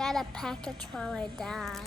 got a package from my dad.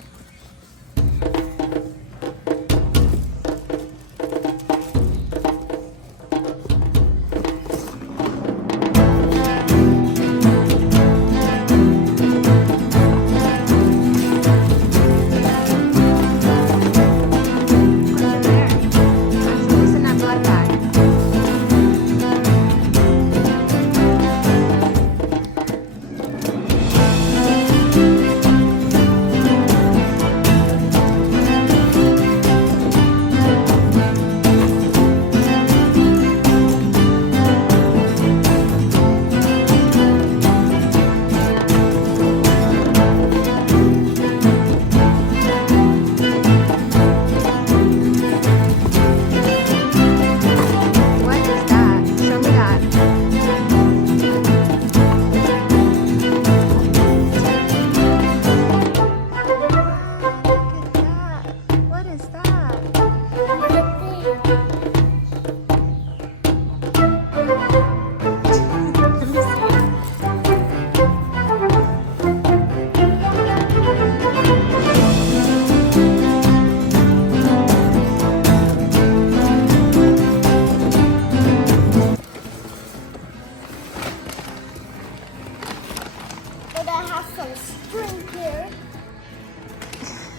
But I have some string here.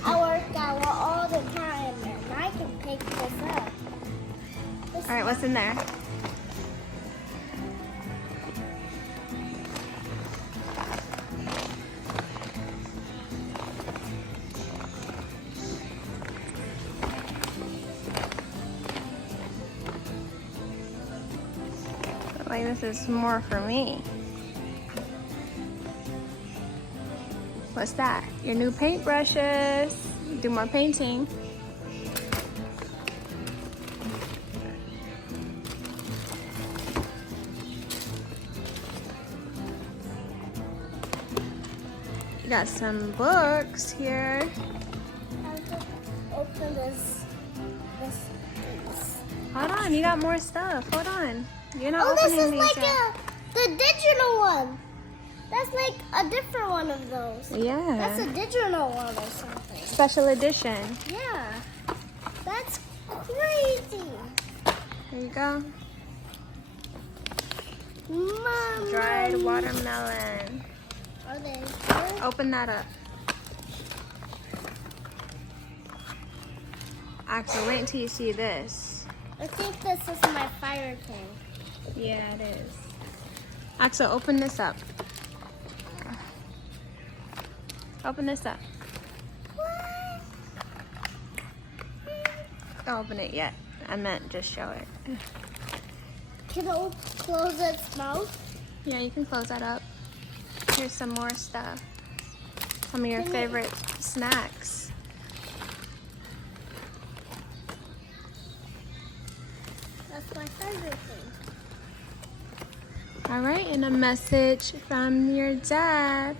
I work out all the time and I can pick this up. All right, what's in there? Like this is more for me. What's that? Your new paintbrushes. Do more painting. You got some books here. I have to open this. Hold on, you got more stuff. Hold on. You're not Oh, this opening is these like yet. the digital one. That's like a different one of those. Yeah. That's a digital one or something. Special edition. Yeah. That's crazy. There you go. Mom. Dried watermelon. Are they good? Open that up. Axel, wait until you see this. I think this is my fire tank. Yeah, it is. Axel, open this up. Open this up. What? Don't open it yet. I meant just show it. Can I close its mouth? Yeah, you can close that up. Here's some more stuff. Some of your favorite snacks. That's my favorite thing. All right, and a message from your dad.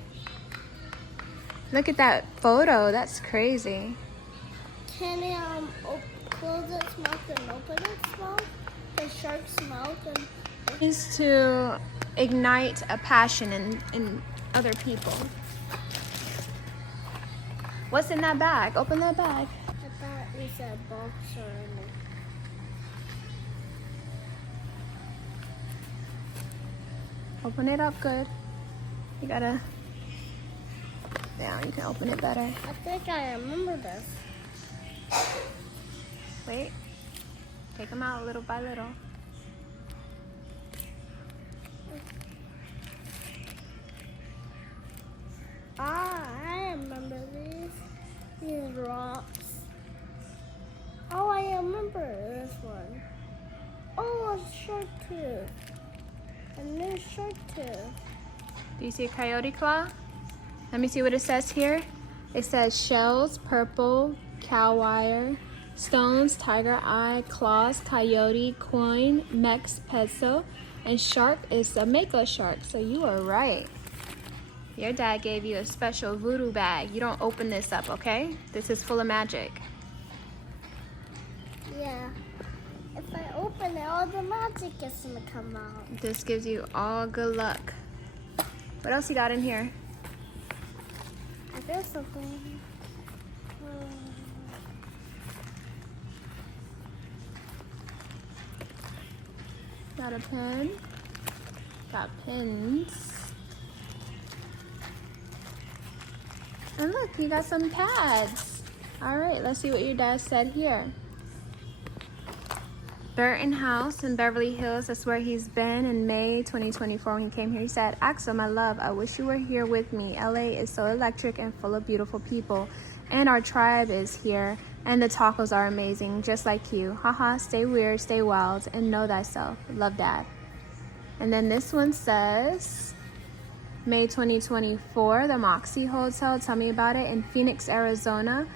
Look at that photo. That's crazy. Can I close its mouth and open its mouth? The shark's mouth and Is to ignite a passion in other people. What's in that bag? Open that bag. I thought you said box or anything. Open it up good. You gotta, yeah, you can open it better. I think I remember this. Wait, take them out little by little. Ah, I remember these. These rocks. Oh, I remember this one. Oh, a shark tooth. A new shark tooth. Do you see a coyote claw? Let me see what it says here. It says shells, purple, cow wire, stones, tiger eye, claws, coyote, coin, Mex peso, and shark is a mako shark. So you are right. Your dad gave you a special voodoo bag. You don't open this up, okay? This is full of magic. Yeah. If I open it, all the magic is gonna come out. This gives you all good luck. What else you got in here? there's something. Got a pen. Got pins. And look, you got some pads. All right, let's see what your dad said here. Burton House in Beverly Hills, that's where he's been in May 2024 when he came here. He said, Axel, my love, I wish you were here with me. LA is so electric and full of beautiful people. And our tribe is here. And the tacos are amazing, just like you. Haha, stay weird, stay wild, and know thyself. Love, Dad. And then this one says, May 2024, the Moxie Hotel, tell me about it, in Phoenix, Arizona.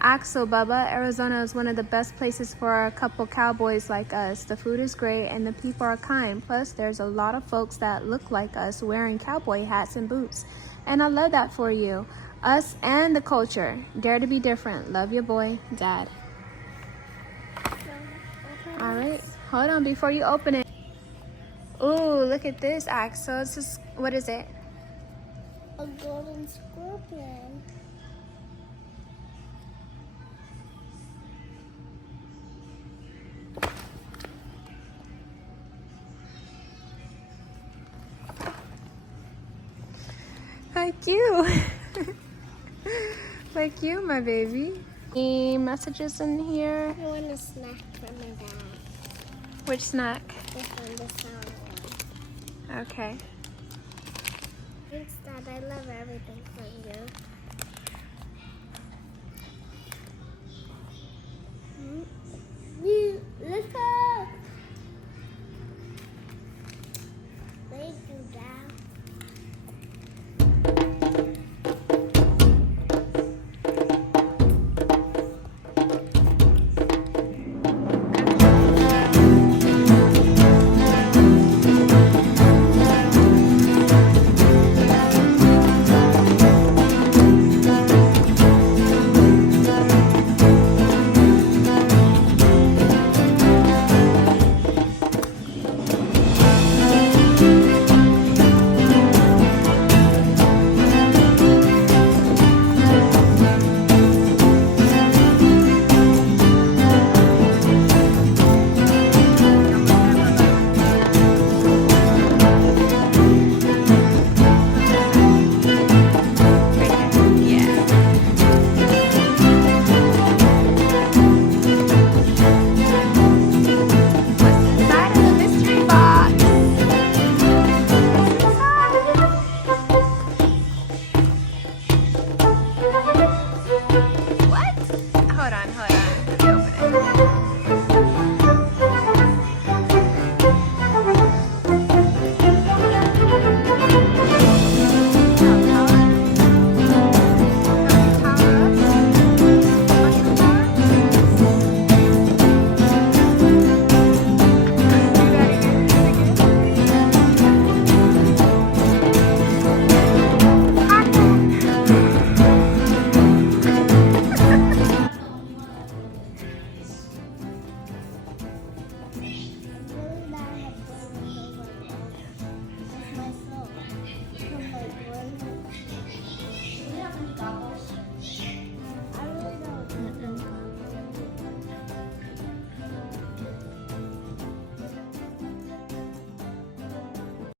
Axel, Bubba, Arizona is one of the best places for a couple cowboys like us. The food is great and the people are kind. Plus, there's a lot of folks that look like us wearing cowboy hats and boots. And I love that for you. Us and the culture. Dare to be different. Love your boy, Dad. All right. Hold on before you open it. Ooh, look at this, Axel. This is, what is it? A golden scorpion. Like you. Like you, my baby. Any messages in here? I want a snack from my dad. Which snack? This one, the sour one. Okay. Thanks, Dad. I love everything